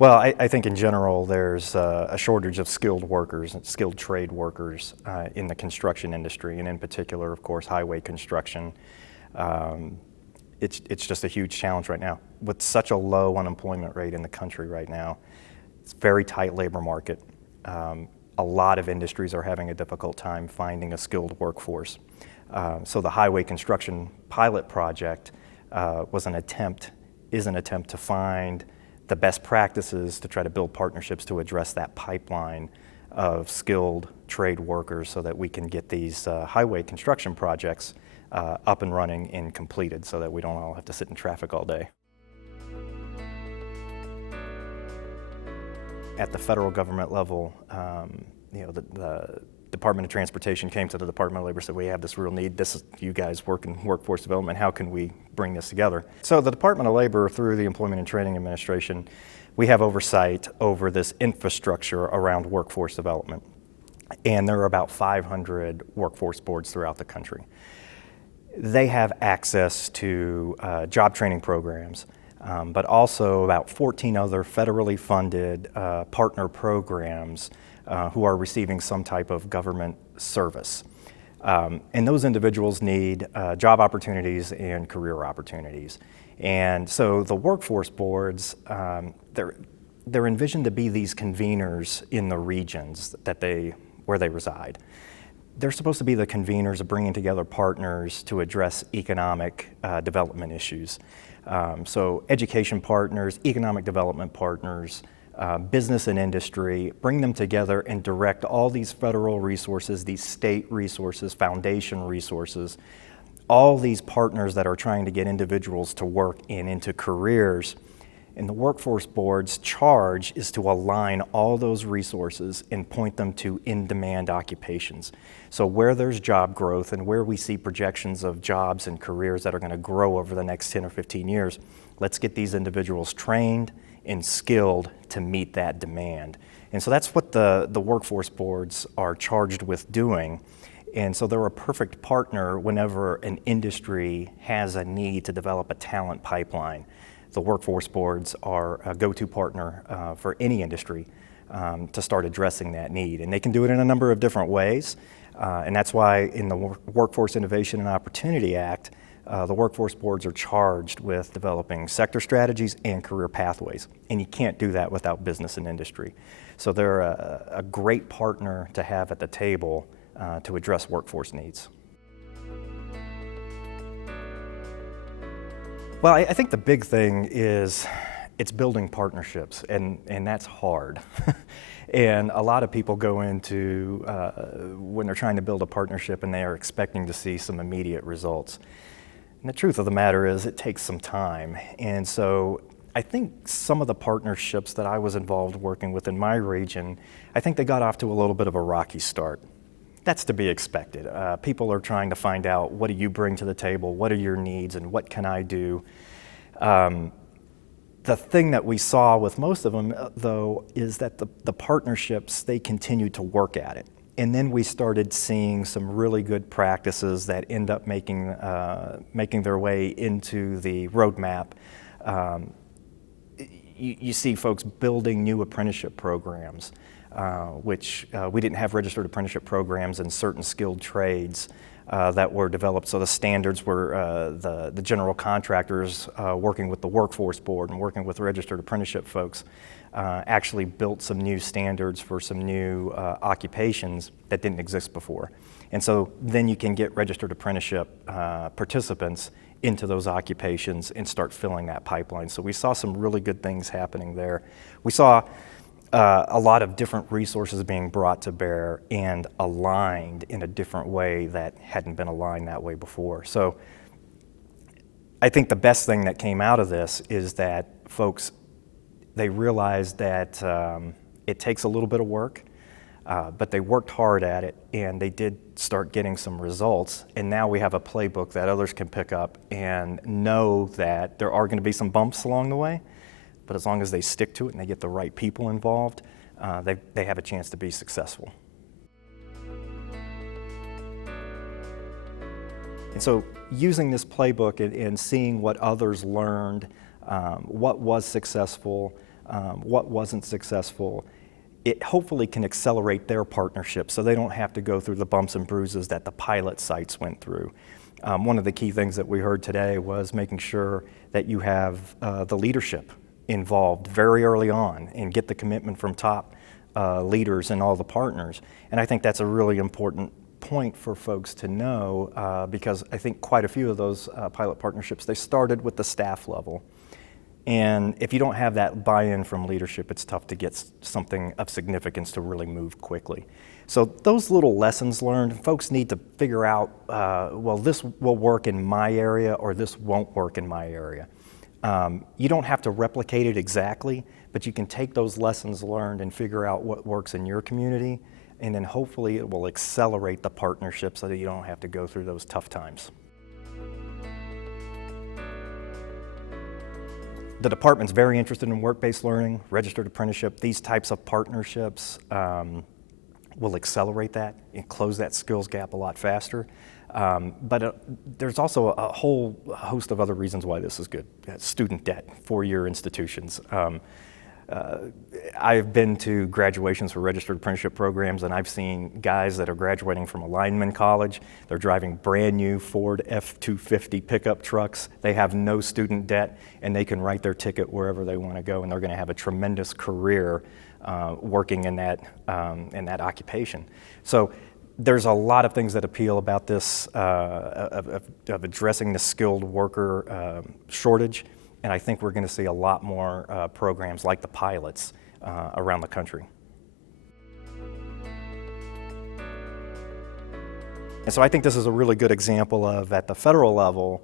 Well, I think in general there's a shortage of skilled workers, skilled trade workers in the construction industry, and in particular, of course, highway construction. Um, it's just a huge challenge right now. With such a low unemployment rate in the country right now, it's a very tight labor market. A lot of industries are having a difficult time finding a skilled workforce. So the highway construction pilot project is an attempt to find the best practices to try to build partnerships to address that pipeline of skilled trade workers so that we can get these highway construction projects up and running and completed so that we don't all have to sit in traffic all day. At the federal government level, the Department of Transportation came to the Department of Labor and said, we have this real need. This is, you guys work in workforce development. How can we bring this together? So the Department of Labor, through the Employment and Training Administration, we have oversight over this infrastructure around workforce development. And there are about 500 workforce boards throughout the country. They have access to job training programs, but also about 14 other federally funded partner programs who are receiving some type of government service. And those individuals need job opportunities and career opportunities. And so the workforce boards, they're envisioned to be these conveners in the regions where they reside. They're supposed to be the conveners of bringing together partners to address economic development issues. So education partners, economic development partners, business and industry, bring them together and direct all these federal resources, these state resources, foundation resources, all these partners that are trying to get individuals to work and into careers. And the workforce board's charge is to align all those resources and point them to in-demand occupations. So where there's job growth and where we see projections of jobs and careers that are going to grow over the next 10 or 15 years, let's get these individuals trained and skilled to meet that demand. And so that's what the workforce boards are charged with doing. And so they're a perfect partner whenever an industry has a need to develop a talent pipeline. The workforce boards are a go-to partner for any industry to start addressing that need. And they can do it in a number of different ways. And that's why in the Workforce Innovation and Opportunity Act, the workforce boards are charged with developing sector strategies and career pathways. And you can't do that without business and industry. So they're a great partner to have at the table to address workforce needs. Well, I think the big thing is it's building partnerships, and that's hard. And a lot of people go into, when they're trying to build a partnership and they are expecting to see some immediate results. And the truth of the matter is it takes some time. And so I think some of the partnerships that I was involved working with in my region, I think they got off to a little bit of a rocky start. That's to be expected. People are trying to find out, what do you bring to the table? What are your needs and what can I do? The thing that we saw with most of them, though, is that the partnerships, they continued to work at it. And then we started seeing some really good practices that end up making their way into the roadmap. You see folks building new apprenticeship programs, which we didn't have registered apprenticeship programs in certain skilled trades that were developed. So the standards were the general contractors working with the workforce board and working with registered apprenticeship folks actually built some new standards for some new occupations that didn't exist before. And so then you can get registered apprenticeship participants into those occupations and start filling that pipeline. So we saw some really good things happening there. We saw a lot of different resources being brought to bear and aligned in a different way that hadn't been aligned that way before. So I think the best thing that came out of this is that folks, they realized that it takes a little bit of work, but they worked hard at it and they did start getting some results. And now we have a playbook that others can pick up and know that there are going to be some bumps along the way. But as long as they stick to it and they get the right people involved, they have a chance to be successful. And so using this playbook and seeing what others learned, what was successful, what wasn't successful. It hopefully can accelerate their partnership so they don't have to go through the bumps and bruises that the pilot sites went through. One of the key things that we heard today was making sure that you have the leadership involved very early on and get the commitment from top leaders and all the partners. And I think that's a really important point for folks to know because I think quite a few of those pilot partnerships, they started with the staff level. And if you don't have that buy-in from leadership, it's tough to get something of significance to really move quickly. So those little lessons learned, folks need to figure out, well, this will work in my area or this won't work in my area. You don't have to replicate it exactly, but you can take those lessons learned and figure out what works in your community, and then hopefully it will accelerate the partnership so that you don't have to go through those tough times. The department's very interested in work-based learning, registered apprenticeship. These types of partnerships will accelerate that and close that skills gap a lot faster. But there's also a whole host of other reasons why this is good. Student debt, four-year institutions. I've been to graduations for registered apprenticeship programs, and I've seen guys that are graduating from a lineman college. They're driving brand new Ford F-250 pickup trucks. They have no student debt, and they can write their ticket wherever they want to go, and they're going to have a tremendous career working in that occupation. So there's a lot of things that appeal about this, of addressing the skilled worker shortage. And I think we're going to see a lot more programs like the pilots around the country. And so I think this is a really good example of, at the federal level,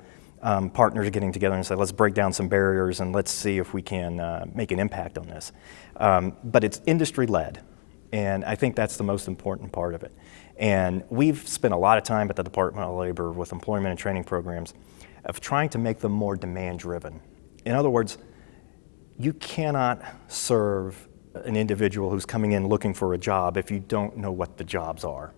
partners getting together and say, let's break down some barriers and let's see if we can make an impact on this. But it's industry-led, and I think that's the most important part of it. And we've spent a lot of time at the Department of Labor with employment and training programs of trying to make them more demand-driven. In other words, you cannot serve an individual who's coming in looking for a job if you don't know what the jobs are.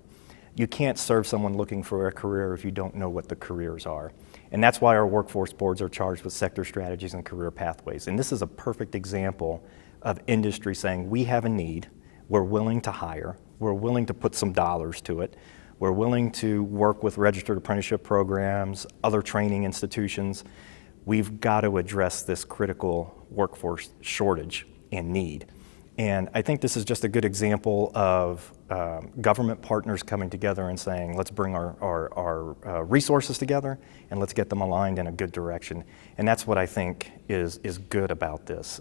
You can't serve someone looking for a career if you don't know what the careers are. And that's why our workforce boards are charged with sector strategies and career pathways. And this is a perfect example of industry saying, we have a need, we're willing to hire, we're willing to put some dollars to it, we're willing to work with registered apprenticeship programs, other training institutions. We've got to address this critical workforce shortage and need. And I think this is just a good example of government partners coming together and saying, let's bring our resources together and let's get them aligned in a good direction. And that's what I think is good about this.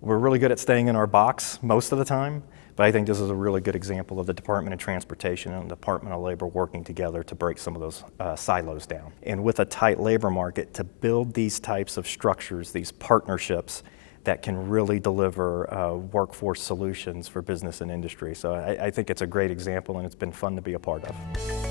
We're really good at staying in our box most of the time, but I think this is a really good example of the Department of Transportation and the Department of Labor working together to break some of those silos down. And with a tight labor market, to build these types of structures, these partnerships that can really deliver workforce solutions for business and industry. So I think it's a great example, and it's been fun to be a part of.